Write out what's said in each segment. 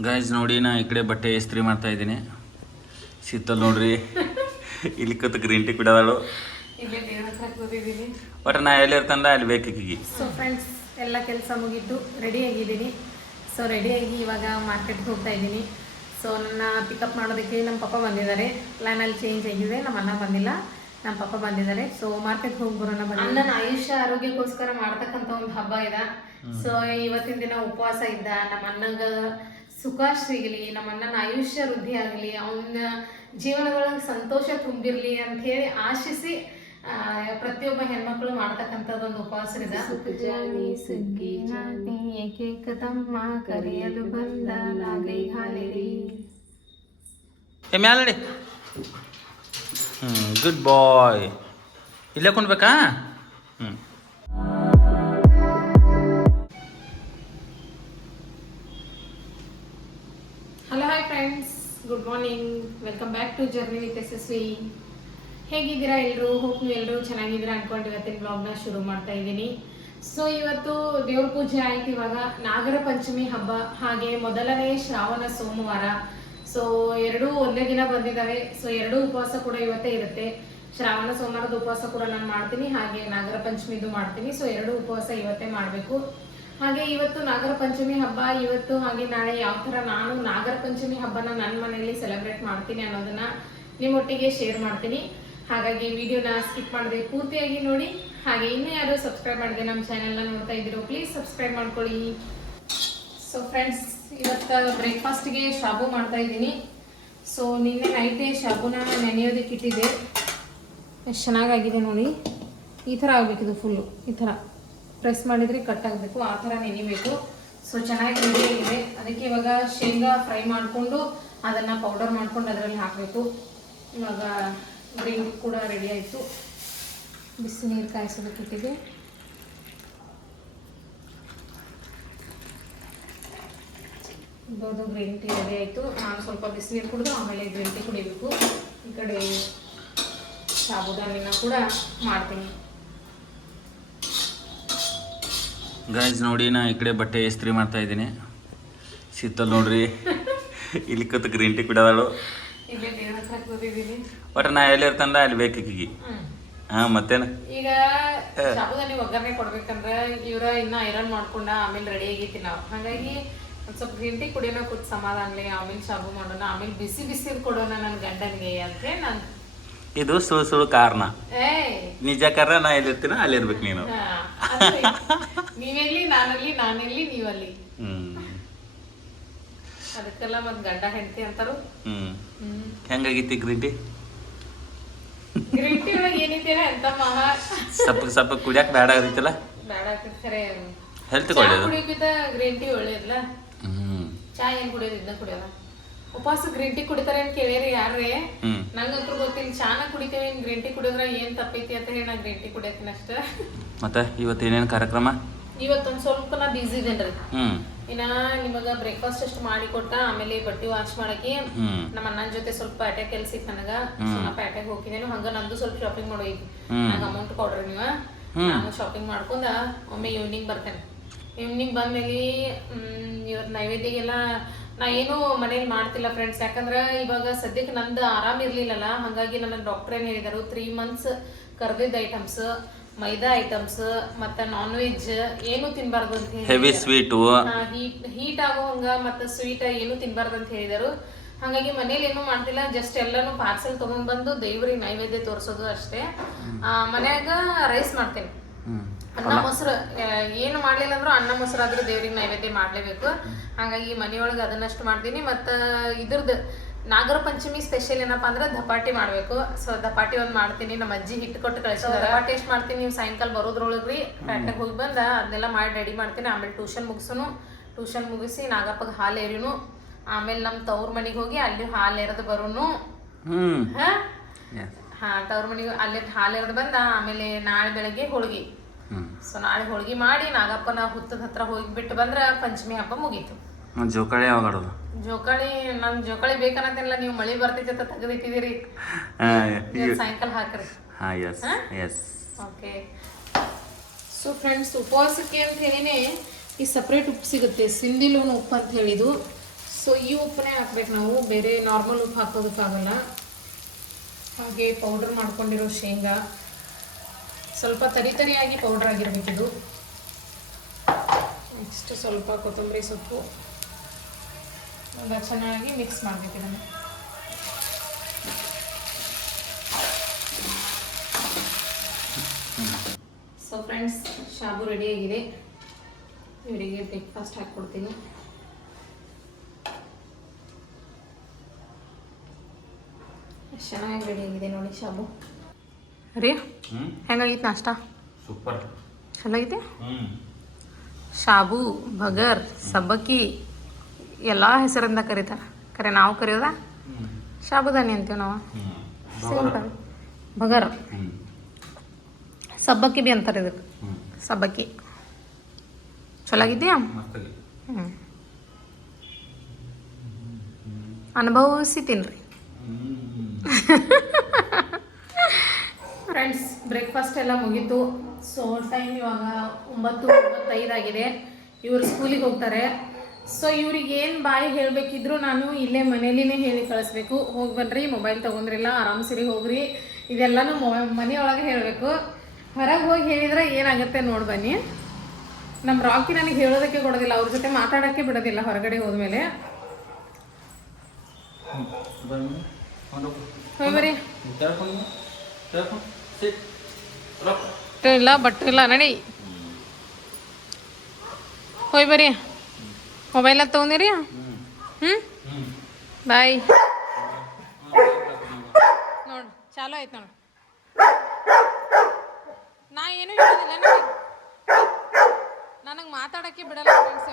Guys ನೋಡಿ ನಾ ಈ ಕಡೆ ಬಟ್ಟೆ ಇಸ್ತ್ರಿ ಮಾಡ್ತಾ ಇದ್ದೀನಿ. ಶೀತಲ್ ನೋಡ್ರಿ ಇಲ್ಲಿ ಕೂತು ಗ್ರೀನ್ ಟೀ ಕುಡಿದಾಳು. ಒಟ್ಟು ನಾ ಎಲ್ಲಿ ಇರ್ತಂದ ಅಲ್ಲಿ ಬೇಕಿಗೆ. ಸೊ ಫ್ರೆಂಡ್ಸ್ ಎಲ್ಲ ಕೆಲಸ ಮುಗಿದ್ದು ರೆಡಿ ಆಗಿದ್ದೀನಿ. ಸೊ ರೆಡಿಯಾಗಿ ಇವಾಗ ಮಾರ್ಕೆಟ್ಗೆ ಹೋಗ್ತಾ ಇದ್ದೀನಿ. ಸೊ ನನ್ನ ಪಿಕಪ್ ಮಾಡೋದಕ್ಕೆ ನಮ್ಮ ಪಪ್ಪ ಬಂದಿದ್ದಾರೆ. ಪ್ಲ್ಯಾನಲ್ಲಿ ಚೇಂಜ್ ಆಗಿದೆ, ನಮ್ಮ ಅಣ್ಣ ಬಂದಿಲ್ಲ, ನಮ್ಮ ಪಪ್ಪ ಬಂದಿದ್ದಾರೆ. ಸೊ ಮಾರ್ಕೆಟ್ಗೆ ಹೋಗಿ ಬರೋಣ ಬನ್ನಿ. ನನ್ನ ಆಯುಷ್ಯ ಆರೋಗ್ಯಕ್ಕೋಸ್ಕರ ಮಾಡ್ತಕ್ಕಂಥ ಒಂದು ಹಬ್ಬ ಇದೆ. ಸೊ ಇವತ್ತಿನ ದಿನ ಉಪವಾಸ ಇದ್ದ. ನಮ್ಮ ಅಣ್ಣಗ ಸುಖ ಸಿಗಲಿ, ನಮ್ಮ ಅಣ್ಣನ ಆಯುಷ್ಯ ವೃದ್ಧಿ ಆಗಲಿ, ಅವನ ಜೀವನದೊಳಗೆ ಸಂತೋಷ ತುಂಬಿರಲಿ ಅಂತ ಹೇಳಿ ಆಶಿಸಿ ಪ್ರತಿಯೊಬ್ಬ ಹೆಣ್ಮಕ್ಳು ಮಾಡ್ತಕ್ಕಂಥದ್ದೊಂದು ಉಪವಾಸ ಇದೆ. ತಮ್ಮ ಕರೆಯಲು ಬಂದ ನಾಗೈ ಹಾಲೇರಿ ಮ್ಯಾಲಡಿ. Good boy. ಇಲ್ಲೇ ಕೊಂಡ್ಬೇಕಾ? Hello hi friends, good morning. Welcome back to journey with Yashasvi. ಹೇಗಿದ್ದೀರಾ ಎಲ್ಲರೂ? ಹೋಪ್ ನೀವು ಎಲ್ಲರೂ ಚೆನ್ನಾಗಿದ್ದೀರಾ ಅನ್ಕೊಂಡು ಇವತ್ತಿನ ಬ್ಲಾಗ್ನ ಶುರು ಮಾಡ್ತಾ ಇದ್ದೀನಿ. ಸೊ ಇವತ್ತು ದೇವ್ರ ಪೂಜೆ ಆಯ್ತು. ಇವಾಗ ನಾಗರ ಪಂಚಮಿ ಹಬ್ಬ, ಹಾಗೆ ಮೊದಲನೇ ಶ್ರಾವಣ ಸೋಮವಾರ. ಸೊ ಎರಡೂ ಒಂದೇ ದಿನ ಬಂದಿದ್ದಾವೆ. ಸೊ ಎರಡೂ ಉಪವಾಸ ಕೂಡ ಇವತ್ತೇ ಇರುತ್ತೆ. ಶ್ರಾವಣ ಸೋಮವಾರದ ಉಪವಾಸ ಕೂಡ ನಾನು ಮಾಡ್ತೀನಿ, ಹಾಗೆ ನಾಗರ ಪಂಚಮಿದು ಮಾಡ್ತೀನಿ. ಸೊ ಎರಡೂ ಉಪವಾಸ ಇವತ್ತೇ ಮಾಡಬೇಕು. ಹಾಗೆ ಇವತ್ತು ನಾಗರ ಪಂಚಮಿ ಹಬ್ಬ. ಇವತ್ತು ಹಾಗೆ ನಾಳೆ ಯಾವ ಥರ ನಾನು ನಾಗರ ಪಂಚಮಿ ಹಬ್ಬನ ನನ್ನ ಮನೆಯಲ್ಲಿ ಸೆಲೆಬ್ರೇಟ್ ಮಾಡ್ತೀನಿ ಅನ್ನೋದನ್ನ ನಿಮ್ಮೊಟ್ಟಿಗೆ ಶೇರ್ ಮಾಡ್ತೀನಿ. ಹಾಗಾಗಿ ವಿಡಿಯೋನ ಸ್ಕಿಪ್ ಮಾಡದೆ ಪೂರ್ತಿಯಾಗಿ ನೋಡಿ. ಹಾಗೆ ಇನ್ನೂ ಯಾರು ಸಬ್ಸ್ಕ್ರೈಬ್ ಮಾಡಿದೆ ನಮ್ಮ ಚಾನೆಲ್ನ ನೋಡ್ತಾ ಇದ್ದೀರೋ ಪ್ಲೀಸ್ ಸಬ್ಸ್ಕ್ರೈಬ್ ಮಾಡ್ಕೊಳ್ಳಿ. ಸೊ ಫ್ರೆಂಡ್ಸ್, ಇವತ್ತು ಬ್ರೇಕ್ಫಾಸ್ಟ್ಗೆ ಶಾಬು ಮಾಡ್ತಾ ಇದ್ದೀನಿ. ಸೊ ನಿನ್ನೆ ನೈಟೇ ಶಾಬುನ ನೆನೆಯೋದಕ್ಕೆ ಇಟ್ಟಿದ್ದೆ. ಎಷ್ಟು ಚೆನ್ನಾಗಾಗಿದೆ ನೋಡಿ. ಈ ಥರ ಆಗಬೇಕಿದು, ಫುಲ್ಲು ಈ ಥರ ಪ್ರೆಸ್ ಮಾಡಿದರೆ ಕಟ್ ಆಗಬೇಕು, ಆ ಥರ ನೆನಿಬೇಕು. ಸೊ ಚೆನ್ನಾಗಿ ರೆಡಿ ಆಗಿದೆ. ಅದಕ್ಕೆ ಇವಾಗ ಶೇಂಗಾ ಫ್ರೈ ಮಾಡಿಕೊಂಡು ಅದನ್ನು ಪೌಡರ್ ಮಾಡ್ಕೊಂಡು ಅದರಲ್ಲಿ ಹಾಕಬೇಕು. ಇವಾಗ ಗ್ರೀನ್ ಟೀ ಕೂಡ ರೆಡಿ ಆಯಿತು. ಬಿಸಿ ನೀರು ಕಾಯಿಸೋದಕ್ಕೆ ಇಟ್ಟಿದೆ. ಇದು ಗ್ರೀನ್ ಟೀ ರೆಡಿ ಆಯಿತು. ನಾನು ಸ್ವಲ್ಪ ಬಿಸಿನೀರು ಕುಡಿದು ಆಮೇಲೆ ಗ್ರೀನ್ ಟೀ ಕುಡಿಬೇಕು. ಈ ಕಡೆ ಸಾಬುದಾನಿನ ಕೂಡ ಮಾಡ್ತೀನಿ. ಗಾಯ್ಸ್ ನೋಡಿ ನಾ ಈ ಕಡೆ ಬಟ್ಟೆ ಇಸ್ತ್ರಿ ಮಾಡ್ತಾ ಇದ್ದೀನಿ. ಶೀತಲ್ ನೋಡ್ರಿ ಇಲ್ಲಿ ಕೂತು ಗ್ರೀನ್ ಟೀ ಕುಡಿದಾಳು. ಒಟ್ಟು ನಾ ಎಲ್ಲಿ ಇರ್ತಂದ ಅಲ್ಲಿ ಬೇಕಿಗೆ. ಮತ್ತೇನು ಈಗ ಸಾಬುದಾನಿ ಒಗ್ಗರಣೆ ಕೊಡ್ಬೇಕಂದ್ರೆ ಇವ್ರ ಇನ್ನ ಐರನ್ ಮಾಡ್ಕೊಂಡ ಆಮೇಲೆ ರೆಡಿ ಆಗೈತಿ ನಾವು. ಹಾಗಾಗಿ ಒಂದ್ ಸ್ವಲ್ಪ ಗ್ರೀನ್ ಟೀ ಕುಡಿಯೋಣ, ಕೂತ್ ಸಮಾಧಾನಲಿ, ಆಮೇಲೆ ಶಾಬು ಮಾಡೋಣ, ಆಮೇಲೆ ಬಿಸಿ ಬಿಸಿ ಕೊಡೋಣ ನನ್ನ ಗಂಡನಿಗೆ ಅಂತ ನಾನು. ಇದು ಸುಳ್ಳು ಕಾರಣ, ನಿಜ ಕಾರಣ. ನಾ ಎಲ್ಲಿರ್ತೀನೋ ಅಲ್ಲಿ ಇರ್ಬೇಕು ನೀನು. ನೀವೆಲ್ಲಿ, ನಾನೆಲ್ಲಿ ನೀವಲ್ಲಿ. ಅದಕ್ಕೆಲ್ಲ ಮತ್ ಗಂಡ ಹೆಂಡತಿ ಅಂತಾರು. ಹೆಂಗಾಗಿತ್ತಿ ಗ್ರೀನ್ ಟೀ? ಗ್ರೀನ್ ಟೀ ಒಳಗೆ ಏನಿದ್ದೀರ ಎಂತ ಮಹಾ ಸ್ವಲ್ಪ ಕುಡಿಯಾಕ ಬೇಡ ಆಗೈತಲ್ಲ. ಬೇಡ ಆಗ್ತಿರ್ತಾರೆ. ಹೆಲ್ತ್ ಒಳ್ಳೇದು. ಕುಡಿಯೋಕ್ಕಿಂತ ಗ್ರೀನ್ ಟೀ ಒಳ್ಳೇದಲ್ಲ. ಚಾ ಏನ್ ಕುಡಿಯೋದು, ಇದನ್ನ ಕುಡಿಯೋದ. ಉಪವಾಸ ಗ್ರೀನ್ ಟೀ ಕುಡಿತಾರೆ ಅಂತ ಕೇಳಿರಿ ಯಾರೇ? ನಂಗಂತೂ ಗೊತ್ತಿಲ್ಲ. ಚಾನ ಕುಡಿತೇವೆ, ಗ್ರೀನ್ ಟೀ ಕುಡಿದ್ರೆ ಏನ್ ತಪ್ಪೈತಿ ಅಂತ ಹೇಳಿ ನಾ ಗ್ರೀನ್ ಟೀ ಕುಡಿಯತ್ತೀನಿ ಅಷ್ಟ. ಮತ್ತೆ ಇವತ್ತು ಏನೇನು ಕಾರ್ಯಕ್ರಮ? ಇವತ್ತೊಂದ್ ಸ್ವಲ್ಪ ನಾ ಬಿಸಿ ಇದೇನ್ರಿ. ಇನ್ನ ನಿಮಗ ಬ್ರೇಕ್ಫಾಸ್ಟ್ ಅಷ್ಟು ಮಾಡಿ ಕೊಟ್ಟ, ಆಮೇಲೆ ಬಟ್ಟೆ ವಾಶ್ ಮಾಡಕ್ಕೆ ನಮ್ಮ ಅಣ್ಣನ ಜೊತೆ ಸ್ವಲ್ಪ ಪ್ಯಾಟೆ ಕೆಲ್ಸ ಇತ್ತು ನನಗ. ನಾ ಪ್ಯಾಟೆಗೆ ಹೋಗಿದ್ದೇನು, ಹಂಗ ನಂದು ಸ್ವಲ್ಪ ಶಾಪಿಂಗ್ ಮಾಡೋಯ್ತು. ನಂಗೆ ಅಮೌಂಟ್ ಕೊಡ್ರಿ ನೀವು, ನಾನು ಶಾಪಿಂಗ್ ಮಾಡ್ಕೊಂಡ ಒಮ್ಮೆ ಈವ್ನಿಂಗ್ ಬರ್ತೇನೆ. ಈವ್ನಿಂಗ್ ಬಂದ್ಮೇಲೆ ಇವತ್ತು ನೈವೇದ್ಯಗೆಲ್ಲ ನಾ ಏನು ಮನೇಲಿ ಮಾಡ್ತಿಲ್ಲ ಫ್ರೆಂಡ್ಸ್. ಯಾಕಂದ್ರೆ ಇವಾಗ ಸದ್ಯಕ್ಕೆ ನಂದು ಆರಾಮ್ ಇರ್ಲಿಲ್ಲಲ್ಲ. ಹಾಗಾಗಿ ನನಗೆ ಡಾಕ್ಟರ್ ಏನ್ ಹೇಳಿದರು, 3 months ಕರ್ದಿದ್ದ ಐಟಮ್ಸ್, ಮೈದಾ ಐಟಮ್ಸ್, ಮತ್ತೆ ನಾನ್ ವೆಜ್ ಏನು ತಿನ್ಬಾರ್ದು ಅಂತ ಹೇಳಿ, ಹೆವಿ ಸ್ವೀಟ್, ಹೀಟ್ ಆಗೋ ಹಂಗ ಮತ್ತೆ ಸ್ವೀಟ್ ಏನು ತಿನ್ಬಾರ್ದು ಅಂತ ಹೇಳಿದರು. ಹಾಗಾಗಿ ಮನೇಲಿ ಏನು ಮಾಡ್ತಿಲ್ಲ, ಜಸ್ಟ್ ಎಲ್ಲಾನು ಪಾರ್ಸೆಲ್ ತಗೊಂಡ್ ಬಂದು ದೇವ್ರಿಗೆ ನೈವೇದ್ಯ ತೋರಿಸೋದು ಅಷ್ಟೇ. ಮನ್ಯಾಗ ರೈಸ್ ಮಾಡ್ತೇನೆ, ಅನ್ನ ಮೊಸರು ಏನು ಮಾಡ್ಲಿಲ್ಲ ಅಂದ್ರೂ ಅನ್ನ ಮೊಸರು ಆದ್ರೂ ದೇವ್ರಿಗೆ ನೈವೇದ್ಯ ಮಾಡ್ಲೇಬೇಕು. ಹಾಗಾಗಿ ಮನೆಯೊಳಗೆ ಅದನ್ನಷ್ಟು ಮಾಡ್ತೀನಿ. ಮತ್ತು ಇದ್ರದ್ದು ನಾಗರ ಪಂಚಮಿ ಸ್ಪೆಷಲ್ ಏನಪ್ಪಾ ಅಂದ್ರೆ ದಪಾಟಿ ಮಾಡ್ಬೇಕು. ಸೊ ದಪಾಟಿ ಒಂದು ಮಾಡ್ತೀನಿ. ನಮ್ಮ ಅಜ್ಜಿ ಹಿಟ್ಟು ಕೊಟ್ಟು ಕಳಿಸಿದ ದಪಾಟಿ ಎಷ್ಟು ಮಾಡ್ತೀನಿ. ನೀವು ಸಾಯಂಕಾಲ ಬರೋದ್ರೊಳಗ್ರಿ ಪ್ಯಾಟೆಗೆ ಹೋಗಿ ಬಂದ ಅದನ್ನೆಲ್ಲ ಮಾಡಿ ರೆಡಿ ಮಾಡ್ತೀನಿ. ಆಮೇಲೆ ಟ್ಯೂಷನ್ ಮುಗಿಸಿ ನಾಗಪ್ಪಗೆ ಹಾಲು ಏರಿನು, ಆಮೇಲೆ ನಮ್ಮ ತವ್ರ ಮನೆಗೆ ಹೋಗಿ ಅಲ್ಲಿ ಹಾಲು ಎರೆದು ಬರೋನು. ತವ್ರ ಮನೆಗೆ ಅಲ್ಲಿ ಹಾಲು ಎರೆದು ಬಂದ ಆಮೇಲೆ ನಾಳೆ ಬೆಳಗ್ಗೆ ಹೋಳ್ಗಿ. ಸೊ ನಾಳೆ ಹೋಳ್ಗಿ ಮಾಡಿ ನಾಗಪ್ಪನ ಹುತ್ತದ ಹತ್ರ ಹೋಗಿಬಿಟ್ಟು ಬಂದ್ರೆ ಪಂಚಮಿ ಹಬ್ಬ ಮುಗೀತು. ಜೋಕಾಳಿ ಯಾವಾಗ ಆಡೋದು? ಜೋಕಾಳಿ ನನ್ ಜೋಕಾಳಿ ಬೇಕನ್ನತ್ತಿಲ್ಲ. ನೀವು ಮಳಿ ಬರ್ತೈತೆ ಅಂತ ತೆಗೆದಿಟ್ಟಿದ್ದೀರಿ, ಸಾಯಂಕಾಲ ಹಾಕ್ರಿ. ಓಕೆ. ಸೊ ಫ್ರೆಂಡ್ಸ್, ಉಪವಾಸಕ್ಕೆ ಅಂತ ಹೇಳಿನೇ ಈ ಸಪ್ರೇಟ್ ಉಪ್ಪು ಸಿಗುತ್ತೆ, ಸಿಂಧಿಲೋನ್ ಉಪ್ಪು ಅಂತ ಹೇಳಿದು. ಸೊ ಈ ಉಪ್ಪನ್ನೇ ಹಾಕ್ಬೇಕು ನಾವು, ಬೇರೆ ನಾರ್ಮಲ್ ಉಪ್ಪು ಹಾಕೋದಕ್ಕಾಗಲ್ಲ. ಹಾಗೆ ಪೌಡ್ರ್ ಮಾಡ್ಕೊಂಡಿರೋ ಶೇಂಗಾ ಸ್ವಲ್ಪ ತರಿಯಾಗಿ ಪೌಡ್ರ್ ಆಗಿರಬೇಕಿದು. ನೆಕ್ಸ್ಟ್ ಸ್ವಲ್ಪ ಕೊತ್ತಂಬರಿ ಸೊಪ್ಪು ಎಲ್ಲ ಚೆನ್ನಾಗಿ ಮಿಕ್ಸ್ ಮಾಡಬೇಕು ಇದನ್ನು. ಸೊ ಫ್ರೆಂಡ್ಸ್, ಶಾಬು ರೆಡಿಯಾಗಿದೆ. ಇವರಿಗೆ ಬ್ರೇಕ್ಫಾಸ್ಟ್ ಹಾಕ್ಕೊಡ್ತೀನಿ. ಚೆನ್ನಾಗಿ ರೆಡಿಯಾಗಿದೆ ನೋಡಿ ಶಾಬು. ರೀ ಹೆಂಗಾಗಿತ್ತು ನಾಷ್ಟ? ಸೂಪರ್ ಚೆನ್ನಾಗೈತೆ. ಶಾಬು, ಬಗರ್, ಸಬ್ಬಕ್ಕಿ ಎಲ್ಲ ಹೆಸರಿಂದ ಕರೀತಾರೆ. ಕರೆ ನಾವು ಕರೆಯೋದ ಶಾಬುದಾನಿ ಅಂತೀವಿ ನಾವು. ಸಿಂಪಲ್ ಬಗರ್, ಸಬ್ಬಕ್ಕಿ ಬಿ ಅಂತಾರೆ ಇದಕ್ಕೆ. ಸಬ್ಬಕ್ಕಿ ಚಲೋ ಆಗಿದೆಯಾ? ಅನುಭವಿಸಿ ತಿನ್ರಿ ಫ್ರೆಂಡ್ಸ್. ಬ್ರೇಕ್ಫಾಸ್ಟ್ ಎಲ್ಲ ಮುಗೀತು. ಸೊ ಟೈಮ್ ಇವಾಗ 9:35 ಆಗಿದೆ. ಇವರು ಸ್ಕೂಲಿಗೆ ಹೋಗ್ತಾರೆ. ಸೊ ಇವ್ರಿಗೆ ಏನು ಬಾಯಿ ಹೇಳಬೇಕಿದ್ರು ನಾನು ಇಲ್ಲೇ ಮನೇಲಿನೇ ಹೇಳಿ ಕಳಿಸ್ಬೇಕು. ಹೋಗಿ ಬನ್ನಿರಿ, ಮೊಬೈಲ್ ತೊಗೊಂಡ್ರಿಲ್ಲ, ಆರಾಮ್ಸಿರಿ ಹೋಗ್ರಿ, ಇದೆಲ್ಲನೂ ಮನೆಯೊಳಗೆ ಹೇಳಬೇಕು. ಹೊರಗೆ ಹೋಗಿ ಹೇಳಿದ್ರೆ ಏನಾಗುತ್ತೆ ನೋಡಿ ಬನ್ನಿ. ನಮ್ಮ ರಾಕಿ ನನಗೆ ಹೇಳೋದಕ್ಕೆ ಕೊಡೋದಿಲ್ಲ, ಅವ್ರ ಜೊತೆ ಮಾತಾಡೋಕ್ಕೆ ಬಿಡೋದಿಲ್ಲ ಹೊರಗಡೆ ಹೋದ್ಮೇಲೆ. ಹೋಗಿ ಬರ್ರಿ. ಇಲ್ಲ ಬಟ್ಟೆ ಇಲ್ಲ ನಡಿ. ಹೋಯ್ ಬರ್ರಿ. ಮೊಬೈಲ್ ಅದು ತೊಗೊಂಡಿರಿ? ಬಾಯ್. ನೋಡು ಚಾಲು ಆಯ್ತು ನೋಡು. ನಾ ಏನೂ ಹೇಳೋದಿಲ್ಲ, ನನಗೆ ಮಾತಾಡೋಕ್ಕೆ ಬಿಡಲ್ಲ ಫ್ರೆಂಡ್ಸ್.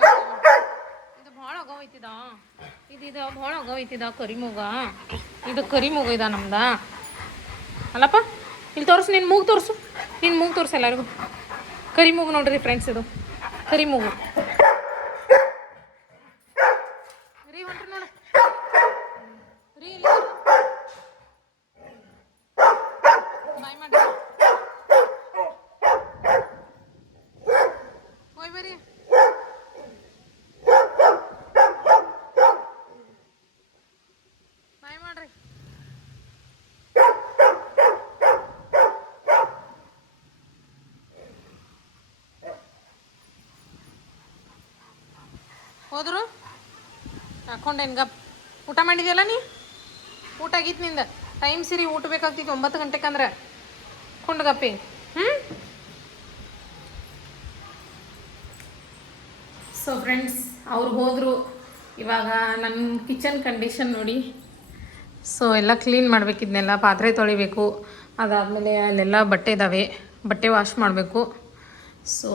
ಇದು ಭಾಳ ಹೋಗೈತಿದ, ಇದು ಭಾಳ ಹೋಗೈತಿದ ಕರಿಮೂಗ. ಇದು ಕರಿಮೂಗ ಇದ ನಮ್ದ ಅಲ್ಲಪ್ಪ. ಇಲ್ಲಿ ತೋರಿಸು, ನಿನ್ನ ಮೂಗು ತೋರಿಸು, ನಿನ್ನ ಮೂಗು ತೋರಿಸು ಎಲ್ಲರಿಗೂ. ಕರಿಮೂಗು ನೋಡ್ರಿ ಫ್ರೆಂಡ್ಸ್, ಇದು ಕರಿಮೂಗು. ರೀ ಹೊಂಟ್ರಿ ನೋಡು ರೀ, ಇಲ್ಲಿ ಬಾಯ್ ಮಾಡ್ರಿ. ಹೋಯ್ ಬರ್ರಿ. ಬಾಯ್ ಮಾಡ್ರಿ. ಹೋದ್ರು ಹಾಕೊಂಡೇನು ಗಪ್. ಊಟ ಮಾಡಿದ್ಯಲ್ಲ ನೀ? ಊಟ ಆಗಿತ್ತು ನಿಂದ. ಟೈಮ್ ಸರಿ ಊಟ ಬೇಕಾಗ್ತಿತ್ತು 9 ಗಂಟೆಗೆ ಅಂದ್ರೆ ಕೊಂಡು ಗಪ್ಪಿ. ಸೊ ಫ್ರೆಂಡ್ಸ್, ಅವ್ರು ಹೋದರು. ಇವಾಗ ನನ್ನ ಕಿಚನ್ ಕಂಡೀಷನ್ ನೋಡಿ. ಸೊ ಎಲ್ಲ ಕ್ಲೀನ್ ಮಾಡಬೇಕಿದ್ನೆಲ್ಲ, ಪಾತ್ರೆ ತೊಳಿಬೇಕು. ಅದಾದಮೇಲೆ ಅಲ್ಲೆಲ್ಲ ಬಟ್ಟೆ ಇದ್ದಾವೆ, ಬಟ್ಟೆ ವಾಶ್ ಮಾಡಬೇಕು. ಸೊ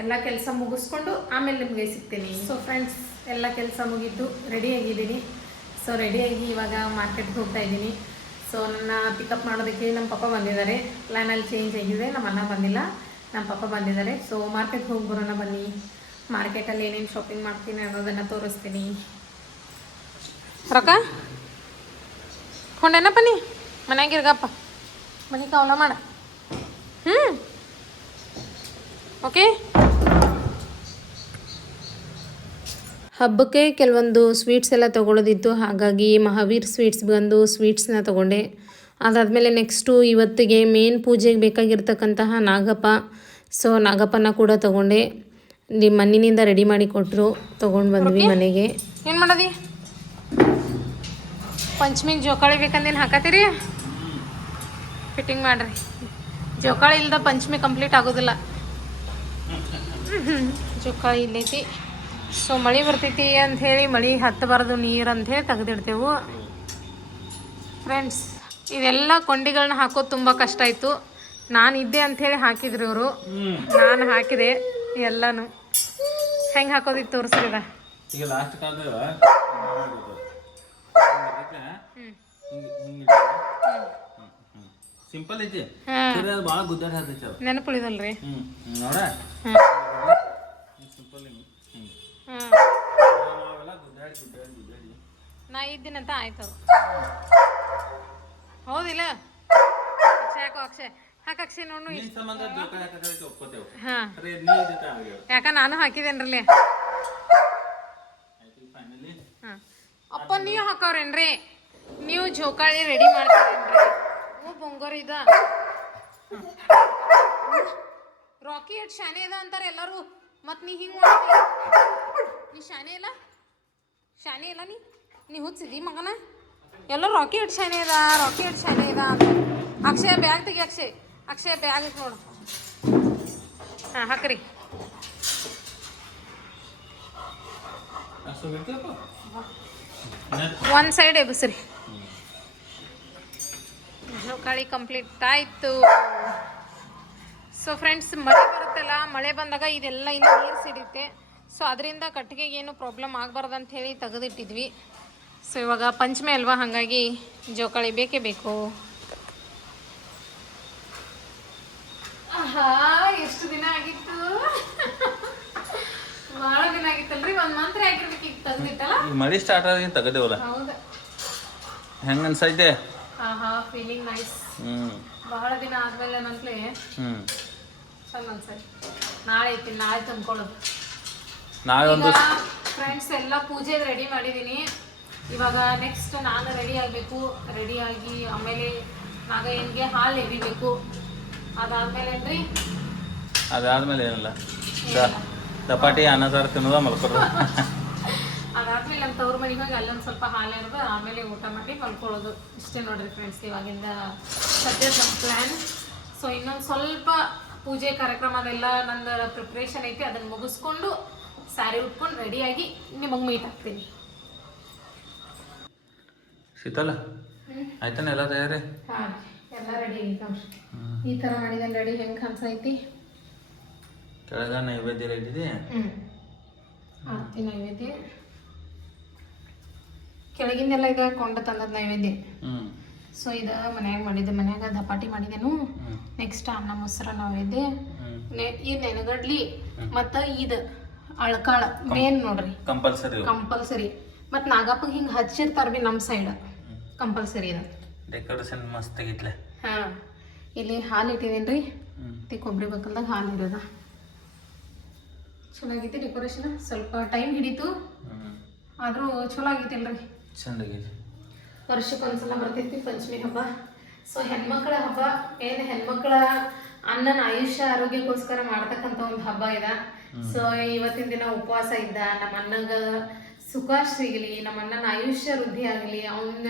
ಎಲ್ಲ ಕೆಲಸ ಮುಗಿಸ್ಕೊಂಡು ಆಮೇಲೆ ನಿಮಗೆ ಸಿಗ್ತೀನಿ. ಸೊ ಫ್ರೆಂಡ್ಸ್, ಎಲ್ಲ ಕೆಲಸ ಮುಗಿದ್ದು ರೆಡಿಯಾಗಿದ್ದೀನಿ. ಸೊ ರೆಡಿಯಾಗಿ ಇವಾಗ ಮಾರ್ಕೆಟ್ಗೆ ಹೋಗ್ತಾ ಇದ್ದೀನಿ. ಸೊ ನನ್ನ ಪಿಕಪ್ ಮಾಡೋದಕ್ಕೆ ನಮ್ಮ ಪಪ್ಪ ಬಂದಿದ್ದಾರೆ. ಪ್ಲ್ಯಾನಲ್ಲಿ ಚೇಂಜ್ ಆಗಿದೆ, ನಮ್ಮ ಅಣ್ಣ ಬಂದಿಲ್ಲ, ನಮ್ಮ ಪಪ್ಪ ಬಂದಿದ್ದಾರೆ. ಸೊ ಮಾರ್ಕೆಟ್ಗೆ ಹೋಗಿ ಬರೋಣ ಬನ್ನಿ. ಮಾರ್ಕೆಟಲ್ಲಿ ಏನೇನು ಶಾಪಿಂಗ್ ಮಾಡ್ತೀನಿ ಅನ್ನೋದನ್ನು ತೋರಿಸ್ತೀನಿ. ರೊಕ್ಕ ಕೊಂಡೇನಪ್ಪ ನೀ? ಮನ್ಯಾಗಿರ್ಗಪ್ಪ, ಮನೆ ಕವಲ ಮಾಡ. ಓಕೆ. ಹಬ್ಬಕ್ಕೆ ಕೆಲವೊಂದು ಸ್ವೀಟ್ಸ್ ಎಲ್ಲ ತೊಗೊಳೋದಿತ್ತು, ಹಾಗಾಗಿ ಮಹಾವೀರ್ ಸ್ವೀಟ್ಸ್ ಬಂದು ಸ್ವೀಟ್ಸ್ನ ತೊಗೊಂಡೆ. ಅದಾದಮೇಲೆ ನೆಕ್ಸ್ಟು ಇವತ್ತಿಗೆ ಮೇನ್ ಪೂಜೆಗೆ ಬೇಕಾಗಿರ್ತಕ್ಕಂತಹ ನಾಗಪ್ಪ. ಸೊ ನಾಗಪ್ಪನ ಕೂಡ ತೊಗೊಂಡೆ. ನಿಮ್ಮ ಮಣ್ಣಿನಿಂದ ರೆಡಿ ಮಾಡಿ ಕೊಟ್ಟರು, ತೊಗೊಂಡು ಬಂದ್ವಿ ಮನೆಗೆ. ಏನು ಮಾಡೋದಿ? ಪಂಚಮಿಗೆ ಜೋಕಾಳಿ ಬೇಕಂದೇನು ಹಾಕತ್ತೀರಿ? ಫಿಟ್ಟಿಂಗ್ ಮಾಡಿರಿ. ಜೋಕಾಳಿ ಇಲ್ದ ಪಂಚಮಿ ಕಂಪ್ಲೀಟ್ ಆಗೋದಿಲ್ಲ. ಜೋಕಾಳಿ ಇಲ್ಲೈತಿ. ಸೊ ಮಳೆ ಬರ್ತೈತಿ ಅಂಥೇಳಿ ಮಳೆ ಹತ್ತಬಾರ್ದು ನೀರು ಅಂಥೇಳಿ ತೆಗೆದಿಡ್ತೇವೆ ಫ್ರೆಂಡ್ಸ್. ಇದೆಲ್ಲ ಕೊಂಡಿಗಳನ್ನ ಹಾಕೋದು ತುಂಬ ಕಷ್ಟ ಆಯಿತು. ನಾನು ಇದ್ದೆ ಅಂಥೇಳಿ ಹಾಕಿದ್ರು ಇವರು, ನಾನು ಹಾಕಿದೆ ಎಲ್ಲನೂ. ಹೆಂಗೆ ಹಾಕೋದಿತ್ತು ತೋರಿಸ್ರಿದ. ಈಗ ಲಾಸ್ಟ್ ಸಿಂಪಲ್ ಐತಿ, ಭಾಳ ಗುದ್ದಾಡ ಹತ್ತೈತಿ. ನೆನಪುಳಿದಲ್ರಿ ನೋಡ. ನಾ ಇದ್ದೀನಂತ ಆಯ್ತು. ಹೌದಿಲ್ಲ ಅಕ್ಷಯ್? ಯಾಕೋ ಅಕ್ಷಯ್ ಹಾಕ ಅಕ್ಷಯ್ ನೋಡು. ಹಾಂ, ಯಾಕ ನಾನು ಹಾಕಿದೇನ್ರಲ್ಲಿ. ಹಾಂ ನೀವು ಹಾಕವ್ರೇನ್ರಿ ನೀವು ಜೋಕಾಳಿ ರೆಡಿ ಮಾಡ್ತೀರೇನ್ರಿ ಓ ಬೊಂಗೋರ್ ಇದ ರಾಕಿ ಎಟ್ ಶಾನೆ ಅದ ಅಂತಾರೆ ಎಲ್ಲರೂ ಮತ್ತು ನೀ ಹಿಂಗೆ ಮಾಡ್ತಿ ನೀ ಶಾನೆ ಇಲ್ಲ ನೀ ಹುಚ್ಚಿದಿ ಮಗನ ಎಲ್ಲ ರಾಕಿ ಎಟ್ ಶಾನೆ ಅದ ಅಂತ ಅಕ್ಷಯ ಬ್ಯಾಗ್ ತೆಗಿ ಅಕ್ಷಯ ಬ್ಯಾಗ್ ಐತೆ ನೋಡು ಹಾಂ ಹಾಕ್ರಿ ಒಂದು ಸೈಡ್ ಎಬ್ಸ್ರಿ ಜೋಕಾಳಿ ಕಂಪ್ಲೀಟ್ ಆಯಿತು ಸೊ ಫ್ರೆಂಡ್ಸ್ ಮಳೆ ಬರುತ್ತಲ್ಲ ಮಳೆ ಬಂದಾಗ ಇದೆಲ್ಲ ಇನ್ನು ನೀರು ಸಿಡಿಯುತ್ತೆ ಸೊ ಅದರಿಂದ ಕಟ್ಟಿಗೆಗೆ ಏನು ಪ್ರಾಬ್ಲಮ್ ಆಗಬಾರ್ದು ಅಂತ ಹೇಳಿ ತೆಗೆದಿಟ್ಟಿದ್ವಿ ಸೊ ಇವಾಗ ಪಂಚಮಿ ಅಲ್ವಾ ಹಾಗಾಗಿ ಜೋಕಾಳಿ ಬೇಕೇ ಬೇಕು ಆಹಾ ಎಷ್ಟು ದಿನ ಆಗಿತ್ತು ಭಾಳ ದಿನ ಆಗಿತ್ತಲ್ರಿ ಒಂದು ಮಂತ್ರ ಆಗಿರ್ಬೇಕು ಈಗ ತೆಗೆದಿಟ್ಟಲ್ಲ ಮಳೆ ಸ್ಟಾರ್ಟ್ ಆಗಿ ತೆಗೆದೇವಲ್ಲ ಹೌದು ಹೆಂಗೆ ಅನ್ಸೈತೆ ಆಹಾ ಫೀಲಿಂಗ್ ನೈಸ್ ಬಹಳ ದಿನ ಆದ್ಮೇಲೆ ನಂತಲೇ ಚಂದ ಅನ್ಸೈತೆ ನಾಳೆ ಐತಿ ನಾಳೆ ತಂದ್ಕೊಳ್ಳೋದು ನಾಳೆ ಒಂದು ಫ್ರೆಂಡ್ಸ್ ಎಲ್ಲ ಪೂಜೆ ರೆಡಿ ಮಾಡಿದ್ದೀನಿ ಇವಾಗ ನೆಕ್ಸ್ಟ್ ನಾನು ರೆಡಿ ಆಗಬೇಕು ರೆಡಿಯಾಗಿ ಆಮೇಲೆ ನಾಗಯ್ಯನಿಗೆ ಹಾಲು ಎರಿಬೇಕು ಅದಾದ್ಮೇಲೆ ಏನ್ರಿ ಅದಾದ್ಮೇಲೆ ಏನಿಲ್ಲ ಚಪಾಟಿ ಅನ್ನ ಸಾರು ತಿನ್ನೋದ ಮಲ್ಕೊಡೋದು ಅದಾದ್ಮೇಲೆ ನಮ್ಮ ತವ್ರ ಮನೆಗೆ ಹೋಗಿ ಅಲ್ಲೊಂದು ಸ್ವಲ್ಪ ಹಾಲು ಎರೆದು ಆಮೇಲೆ ಊಟ ಮಾಡಿ ಮಲ್ಕೊಳ್ಳೋದು ಇಷ್ಟೇ ನೋಡ್ರಿ ಫ್ರೆಂಡ್ಸ್ ಇವಾಗಿಂದ ಸದ್ಯದ ನಮ್ಮ ಪ್ಲ್ಯಾನ್ ಸೊ ಇನ್ನೊಂದು ಸ್ವಲ್ಪ ಪೂಜೆ ಕಾರ್ಯಕ್ರಮದೆಲ್ಲ ನಂದು ಪ್ರಿಪ್ರೇಷನ್ ಐತಿ ಅದನ್ನು ಮುಗಿಸ್ಕೊಂಡು ಸ್ಯಾರಿ ಉಟ್ಕೊಂಡು ರೆಡಿಯಾಗಿ ನಿಮಗೆ ಮೀಟ್ ಆಗ್ತೀನಿ ಶೀತಲ ಆಯ್ತಾನ ಎಲ್ಲ ತಯಾರಿ ಹಾಂ ಎಲ್ಲ ರೆಡಿ ಐತಿ ನೋಡ್ರಿ ಈ ಥರ ಮಾಡಿದ್ದೇನೆ ರೆಡಿ ಹೆಂಗೆ ಕಾಣಿಸೈತಿ ಕೆಳಗ ನೈವೇದ್ಯ ರೆಡಿದೆ ಆರತಿ ನೈವೇದ್ಯ ಕೆಳಗಿಂದೆಲ್ಲ ಈಗ ಕೊಂಡ ತಂದದ ನೈವೇದ್ಯ ಸೊ ಇದು ಮನ್ಯಾಗ ದಪಾಟಿ ಮಾಡಿದೆನು ನೆಕ್ಸ್ಟ್ ಅನ್ನ ಮೊಸರು ನೈವೇದ್ಯ ಈ ನೆನಗಡ್ಲಿ ಮತ್ತು ಇದು ಅಳ್ಕಾಳ ಮೇನ್ ನೋಡ್ರಿ ಕಂಪಲ್ಸರಿ ಮತ್ತು ನಾಗಪ್ಪಗೆ ಹಿಂಗೆ ಹಚ್ಚಿರ್ತಾರ ಬಿ ನಮ್ಮ ಸೈಡ್ ಕಂಪಲ್ಸರಿ ಇದು ಡೆಕೋರೇಷನ್ ಮಸ್ತ್ ಆಗಿತ್ಲೆ ಹಾಂ ಇಲ್ಲಿ ಹಾಲು ಇಟ್ಟಿದೇನ್ರಿ ಮತ್ತೆ ಕೊಬ್ಬರಿ ಬಕ್ಕಲ್ದಾಗ ಹಾಲು ಇರೋದ ಚಲೋ ಆಗೈತಿ ಡೆಕೋರೇಷನ್ ಸ್ವಲ್ಪ ಟೈಮ್ ಹಿಡಿತು ಆದರೂ ಚಲೋ ಆಗೈತಿಲ್ರಿ ಚಂದಾಗೈತಿ ವರ್ಷಕ್ಕೊಂದ್ಸಲ ಬರ್ತೈತಿ ಪಂಚಮಿ ಹಬ್ಬ ಸೊ ಹೆಣ್ಮಕ್ಳ ಹಬ್ಬ ಏನು ಹೆಣ್ಮಕ್ಳ ಅನ್ನನ ಆಯುಷ್ಯ ಆರೋಗ್ಯಕ್ಕೋಸ್ಕರ ಮಾಡ್ತಕ್ಕಂಥ ಒಂದು ಹಬ್ಬ ಇದೆ ಸೊ ಇವತ್ತಿನ ದಿನ ಉಪವಾಸ ಇದ್ದ ನಮ್ಮ ಅಣ್ಣಗ ಸುಖ ಸಿಗಲಿ ನಮ್ಮ ಅಣ್ಣನ ಆಯುಷ್ಯ ವೃದ್ಧಿ ಆಗಲಿ ಅವನ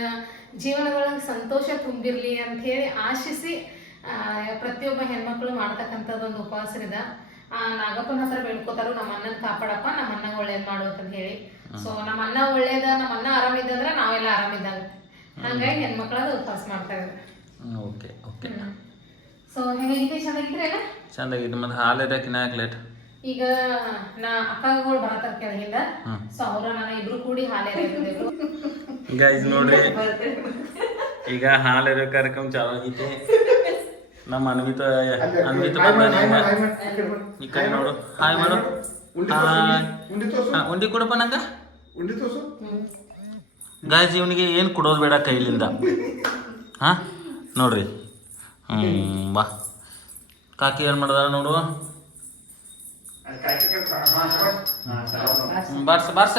ಜೀವನದೊಳಗೆ ಸಂತೋಷ ತುಂಬಿರಲಿ ಅಂತ ಹೇಳಿ ಆಶಿಸಿ ಪ್ರತಿಯೊಬ್ಬ ಹೆಣ್ಮಕ್ಳು ಮಾಡ್ತಕ್ಕಂಥದ್ದು ಒಂದು ಉಪವಾಸ ಇದೆ ನಾಗಪ್ಪನ ಹತ್ರ ಬೇಡ್ಕೋತಾರು ನಮ್ಮ ಅಣ್ಣನ ಕಾಪಾಡಪ್ಪ ನಮ್ಮ ಅಣ್ಣಗೆ ಒಳ್ಳೇದು ಮಾಡ್ಬೇಕಂತ ಹೇಳಿ ಸೊ ನಮ್ಮ ಅಣ್ಣ ಒಳ್ಳೇದ ನಮ್ಮ ಅಣ್ಣ ಆರಾಮಿದ್ದಂದ್ರೆ ನಾವೆಲ್ಲ ಆರಾಮಿದ್ದಂಗೆ ಹಂಗಾಗಿ ಹೆಣ್ಮಕ್ಳದು ಉಪವಾಸ ಮಾಡ್ತಾ ಇದ್ದಾರೆ ಓಕೆ ಓಕೆ ಸೊ ಹೇಗಿದೆ ಚಂದಾಗಿದ್ರೆ ಎಲ್ಲ ಚಂದಾಗಿತ್ತು ಮತ್ತೆ ಹಾಲು ಇರಕ್ಕಿನ್ನ ಲೇಟ್ ಈಗ ನಾ ಅಕ್ಕಗಳು ಬರತ್ತಾರ ಕೆಳಗಿಂದ ಸೊ ಅವ್ರ ನಾನು ಇಬ್ರು ಕೂಡಿ ಹಾಲು ಎರೆದಿದ್ದೆವು ಗೈಸ್ ನೋಡ್ರಿ ಈಗ ಹಾಲು ಎರೆಯೋ ಕಾರ್ಯಕ್ರಮ ಚಾಲು ಆಗೈತಿ ನಮ್ಮ ಅನ್ವಿತ ಬಂದಾನೆ ಈ ಕಡೆ ನೋಡು ಹಾಯ್ ಮಾಡು ಉಂಡಿ ಕೊಡಪ್ಪ ನಂಗ ಗಾಯ್ಸ್ ಇವನಿಗೆ ಏನು ಕೊಡೋದು ಬೇಡ ಕೈಲಿಂದ ಹಾಂ ನೋಡ್ರಿ ಬಾ ಕಾಕಿ ಏನು ಮಾಡ್ದಾರ ನೋಡು ಬಾರ್ಸ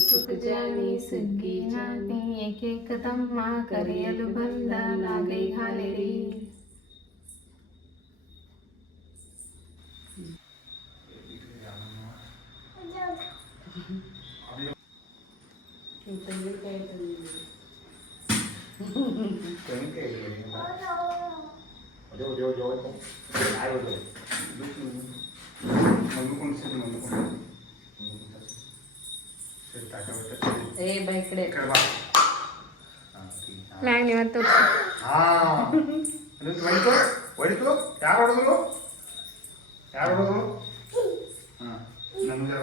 ಸುಖ ಜಾನಿ ಸುಗ್ಗಿ ಜಾನಿ ಏಕೆ ಕದಮ್ಮ ಕರೆಯಲು ಬಂದ ನಾಗೈ ಹಾಲೆರಿ ಮ್ಯಾಗ ನೀವಂತ ಹೊಡಿತು ಯಾರು ಹೊಡೆದ್ರು ಹಾಂ ನಮ್ಗೆ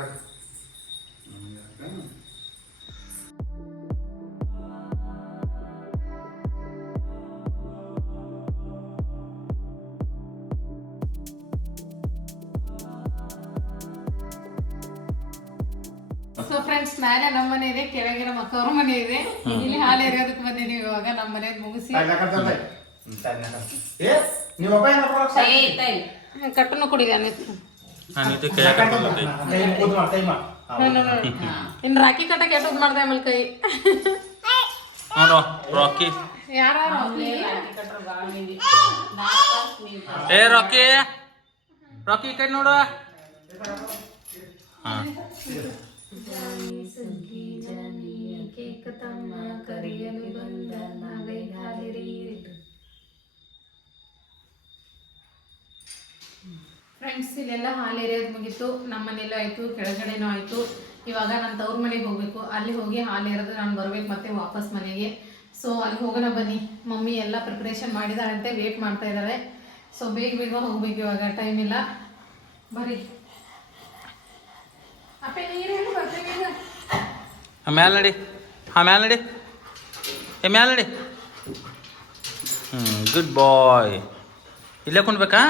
ಸೊ ಫ್ರೆಂಡ್ಸ್ ಮೇಲೆ ನಮ್ಮ ಮನೆ ಇದೆ, ಕೆಳಗೆ ನಮ್ಮ ಅಕ್ಕ ಅವ್ರ ಮನೆ ಇದೆ. ಇಲ್ಲಿ ಹಾಲು ಎರೆಯೋದಕ್ಕೆ ಬಂದಿದ್ದೀವಿ ಇವಾಗ. ನಮ್ಮ ಮನೆ ಮುಗಿಸಿ ಕಟ್ಟನ್ನು ಕುಡಿದೆ ಇನ್ ರಾಖಿ ಕಟ್ಟಕ್ಕೆ ಎಟ್ಟದ್ ಮಾಡ್ದೆ ಆಮೇಲೆ ಕೈ ರಾಕಿ ಯಾರು ಏ ರಾಕಿ ರಾಕಿ ಕೈ ನೋಡು. ಫ್ರೆಂಡ್ಸ್ ಇಲ್ಲೆಲ್ಲ ಹಾಲು ಎರೆಯೋದು ಮುಗೀತು. ನಮ್ಮ ಮನೆಯಲ್ಲೂ ಆಯ್ತು, ಕೆಳಗಡೆನೂ ಆಯ್ತು. ಇವಾಗ ನಾನು ತವ್ರ ಮನೆಗೆ ಹೋಗ್ಬೇಕು. ಅಲ್ಲಿ ಹೋಗಿ ಹಾಲು ಎರೆದು ನಾನು ಬರ್ಬೇಕು ಮತ್ತೆ ವಾಪಸ್ ಮನೆಗೆ. ಸೊ ಅಲ್ಲಿ ಹೋಗೋಣ ಬನ್ನಿ. ಮಮ್ಮಿ ಎಲ್ಲ ಪ್ರಿಪ್ರೇಷನ್ ಮಾಡಿದಾರಂತೆ, ವೇಟ್ ಮಾಡ್ತಾ ಇದ್ದಾರೆ. ಸೊ ಬೇಗ ಬೇಗ ಹೋಗ್ಬೇಕು, ಇವಾಗ ಟೈಮ್ ಇಲ್ಲ. ಬರ್ರಿ ಅಪ್ಪ ನೀರು ಹೇಳಿ ಬರ್ತೇನೆ ಈಗ. ಮ್ಯಾಲೆ ನಡಿ, ಮ್ಯಾಲೆ ನಡಿ, ಮ್ಯಾಲೆ ನಡಿ. Good boy. ಇಲ್ಲೇ ಕುಣ್ಬೇಕಾ?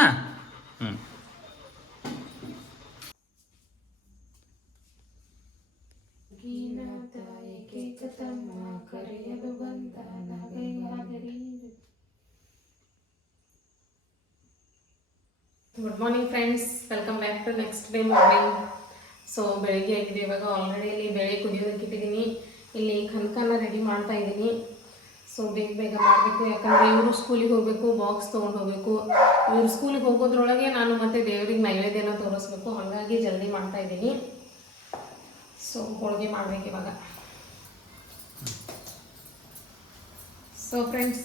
Good morning friends, welcome back to next day morning. So ಬೆಳಗ್ಗೆ ಆಗಿದೆ ಇವಾಗ. ಆಲ್ರೆಡಿ ಇಲ್ಲಿ ಬೇಳೆ ಕುದಿಯೋದಕ್ಕೆ ಇಟ್ಟಿದ್ದೀನಿ. ಇಲ್ಲಿ ಕನಕನ ರೆಡಿ ಮಾಡ್ತಾ ಇದ್ದೀನಿ. ಸೊ ಬೇಗ ಬೇಗ ಮಾಡಬೇಕು, ಯಾಕಂದರೆ ಇವರು ಸ್ಕೂಲಿಗೆ ಹೋಗಬೇಕು, ಬಾಕ್ಸ್ ತೊಗೊಂಡು ಹೋಗಬೇಕು. ಇವರು ಸ್ಕೂಲಿಗೆ ಹೋಗೋದ್ರೊಳಗೆ ನಾನು ಮತ್ತೆ ದೇವ್ರಿಗೆ ನೈವೇದ್ಯನ ತೋರಿಸ್ಬೇಕು, ಹಾಗಾಗಿ ಜಲ್ದಿ ಮಾಡ್ತಾ ಇದ್ದೀನಿ. ಸೊ ಹೋಳಿಗೆ ಮಾಡಬೇಕು ಇವಾಗ. ಸೊ ಫ್ರೆಂಡ್ಸ್,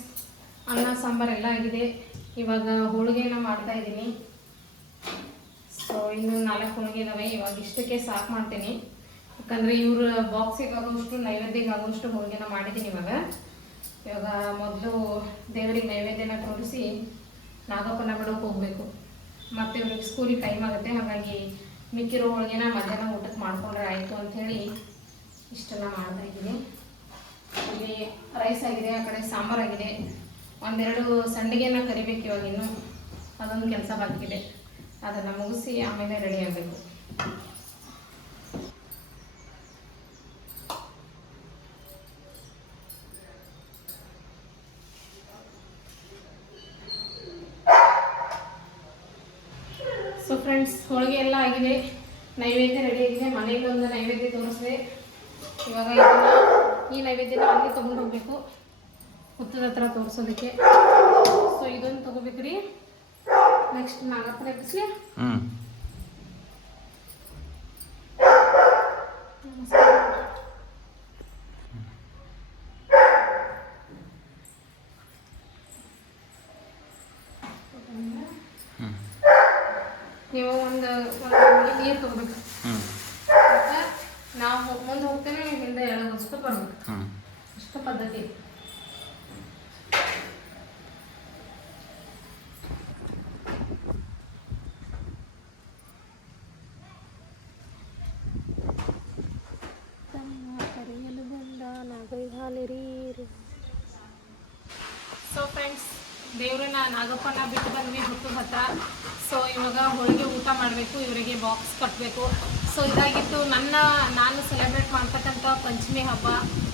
ಅನ್ನ ಸಾಂಬಾರೆಲ್ಲ ಆಗಿದೆ. ಇವಾಗ ಹೋಳಿಗೆನ ಮಾಡ್ತಾ ಇದ್ದೀನಿ. ಸೊ ಇನ್ನು 4 ಹೋಳಿಗೆ ಇದಾವೆ. ಇವಾಗ ಇಷ್ಟಕ್ಕೆ ಸಾಕು ಮಾಡ್ತೀನಿ, ಯಾಕಂದರೆ ಇವ್ರ ಬಾಕ್ಸಿಗೆ ಆಗೋಷ್ಟು ನೈವೇದ್ಯಕ್ಕೆ ಆಗೋಷ್ಟು ಹೋಳಿಗೆನ ಮಾಡಿದ್ದೀನಿ ಇವಾಗ. ಮೊದಲು ದೇವರಿಗೆ ನೈವೇದ್ಯನ ತೋರಿಸಿ ನಾಗಪ್ಪನ ಬಿಡೋಕೆ ಹೋಗಬೇಕು. ಮತ್ತು ಇವ್ರಿಗೆ ಸ್ಕೂಲಿಗೆ ಟೈಮ್ ಆಗುತ್ತೆ, ಹಾಗಾಗಿ ಮಿಕ್ಕಿರೋ ಹೋಳಿಗೆನ ಮಧ್ಯಾಹ್ನ ಊಟಕ್ಕೆ ಮಾಡ್ಕೊಂಡ್ರೆ ಆಯಿತು ಅಂಥೇಳಿ ಇಷ್ಟೆಲ್ಲ ಮಾಡ್ತಾಯಿದ್ದೀನಿ. ಇಲ್ಲಿ ರೈಸ್ ಆಗಿದೆ, ಆ ಕಡೆ ಸಾಂಬಾರಾಗಿದೆ. 1-2 ಸಂಡಿಗೆನ ಕರಿಬೇಕು ಇವಾಗ. ಇನ್ನು ಅದೊಂದು ಕೆಲಸ ಬಾಕಿದೆ, ಅದನ್ನು ಮುಗಿಸಿ ಆಮೇಲೆ ರೆಡಿ ಆಗಬೇಕು. ಸೊ ಫ್ರೆಂಡ್ಸ್, ಹೋಳಿಗೆ ಎಲ್ಲ ಆಗಿದೆ, ನೈವೇದ್ಯ ರೆಡಿ ಆಗಿದೆ. ಮನೆಗೆ ಒಂದು ನೈವೇದ್ಯ ತೋರಿಸಿದೆ. ಇವಾಗ ಈ ನೈವೇದ್ಯನ ಅಲ್ಲಿ ತೊಗೊಂಡು ಹೋಗಬೇಕು, ಹುತ್ತದ ಹತ್ರ ತೋರಿಸೋದಕ್ಕೆ. ಸೊ ಇದೊಂದು ತೊಗೋಬೇಕ್ರಿ. ನೆಕ್ಸ್ಟ್ ನಾಗಪ್ಪನ ಎಬ್ಬಿಸ್ಲಿ. ನೀವು ಒಂದು ನೀರು ತಗೋಬೇಕು. ನಾವು ಮುಂದೆ ಹೋಗ್ತೇನೆ, ಹಿಂದೆ ಎಳಗೋಸ್ಕರ ಬರ್ಬೇಕು. ಅಷ್ಟು ಪದ್ಧತಿ. ಸೊ ಫ್ರೆಂಡ್ಸ್, ದೇವ್ರನ್ನ ನಾಗಪ್ಪನ ಬಿಟ್ಟು ಬಂದ್ವಿ ಹುತ್ತದ ಹತ್ರ. ಸೊ ಇವಾಗ ಹೋಳಿಗೆ ಊಟ ಮಾಡಬೇಕು, ಇವರಿಗೆ ಬಾಕ್ಸ್ ಕಟ್ಟಬೇಕು. ಸೊ ಇದಾಗಿತ್ತು ನಾನು ಸೆಲೆಬ್ರೇಟ್ ಮಾಡ್ತಕ್ಕಂಥ ಪಂಚಮಿ ಹಬ್ಬ.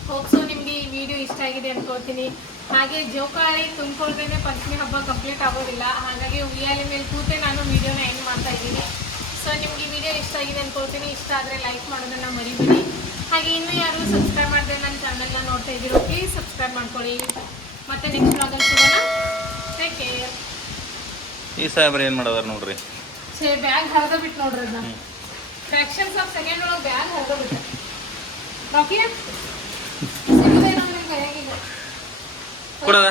ಹೋಪ್ಸು ನಿಮಗೆ ಈ ವಿಡಿಯೋ ಇಷ್ಟ ಆಗಿದೆ ಅಂದ್ಕೊಳ್ತೀನಿ. ಹಾಗೆ ಜೋಕಾಲಿ ತುಂಬಿಕೊಳ್ದೇನೆ ಪಂಚಮಿ ಹಬ್ಬ ಕಂಪ್ಲೀಟ್ ಆಗೋದಿಲ್ಲ, ಹಾಗಾಗಿ ಉಯ್ಯಾಲೆ ಮೇಲೆ ಕೂತೆ ನಾನು ವಿಡಿಯೋನ ಎಂಡ್ ಮಾಡ್ತಾ ಇದ್ದೀನಿ. ಸೊ ನಿಮ್ಗೆ ಈ ವಿಡಿಯೋ ಇಷ್ಟ ಆಗಿದೆ ಅಂದ್ಕೊಳ್ತೀನಿ. ಇಷ್ಟ ಆದರೆ ಲೈಕ್ ಮಾಡೋದನ್ನು ಮರಿಬೇಡಿ. ಹಾಗೆ ಇನ್ನೂ ಯಾರು ಸಬ್ಸ್ಕ್ರೈಬ್ ಮಾಡಿದೆ ನನ್ನ ಚಾನಲ್ನ ನೋಡ್ತಾ ಇದ್ದೀರೋ ಪ್ಲೀಸ್ ಸಬ್ಸ್ಕ್ರೈಬ್ ಮಾಡ್ಕೊಳ್ಳಿ. ಮತ್ತೆ ನೆಕ್ಸ್ಟ್ ಬ್ಲಾಗಲ್ಲಿ ಸಿಗೋಣ. Take care. ಈ ಸಾಹೇಬ್ರು ಏನು ಮಾಡೋದಾರ ನೋಡ್ರಿ. ಬ್ಯಾಗ್ ಹರಿದ ಬಿಟ್ಟು ನೋಡ್ರಿ, ಅದನ್ನ ಫ್ರಾಕ್ಷನ್ಸ್ ಆಫ್ ಸೆಕೆಂಡ್ ಒಳಗೆ ಬ್ಯಾಗ್ ಹರಿದ ಬಿಟ್ಟು. ರಾಕಿ ಸಿಗೋದೇನೋ ನಿಮ್ಮ ಕೈಯಾಗಿಲ್ಲ ಕೊಡದ